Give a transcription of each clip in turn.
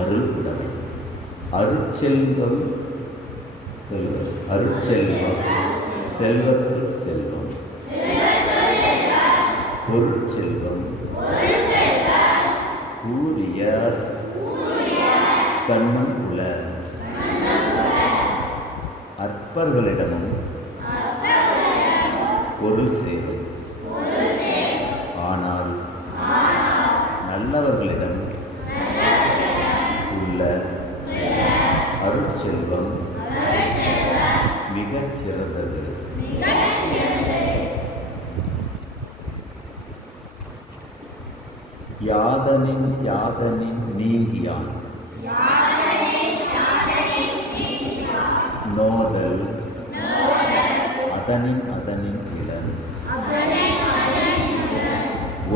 அருள் உடைமை. அருட்செல்வம் அருட்செல்வம் செல்வத்தில் செல்வம், பொருட்செல்வம் கூறிய கண்ணம் உள. அற்பர்களிடமும் பொருள் சேரும், ஆனால் நல்லவர்களிடம் உள்ள அருட்செல்வம் மிகச் சிறந்தது. யாதனின் யாதனின் நீங்கியான் நோதல் அதனின் அதனின் இளன்.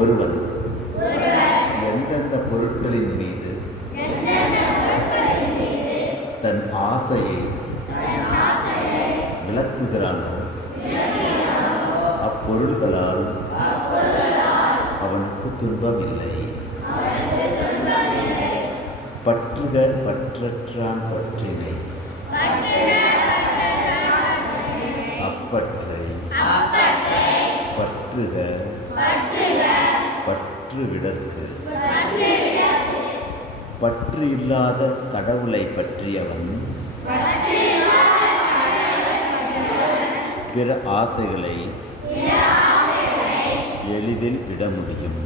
ஒருவன் எந்தெந்த பொருட்களின் மீது தன் ஆசையை விளக்குகிறானோ அப்பொருள்களால் அவனுக்கு துன்பமில்லை. பற்றுக பற்றற்றான் பற்றினை, அப்பற்றை பற்றுக பற்று விடற்கு. பற்று இல்லாத கடவுளை பற்றியவன் பிற ஆசைகளை எளிதில் விட முடியும்.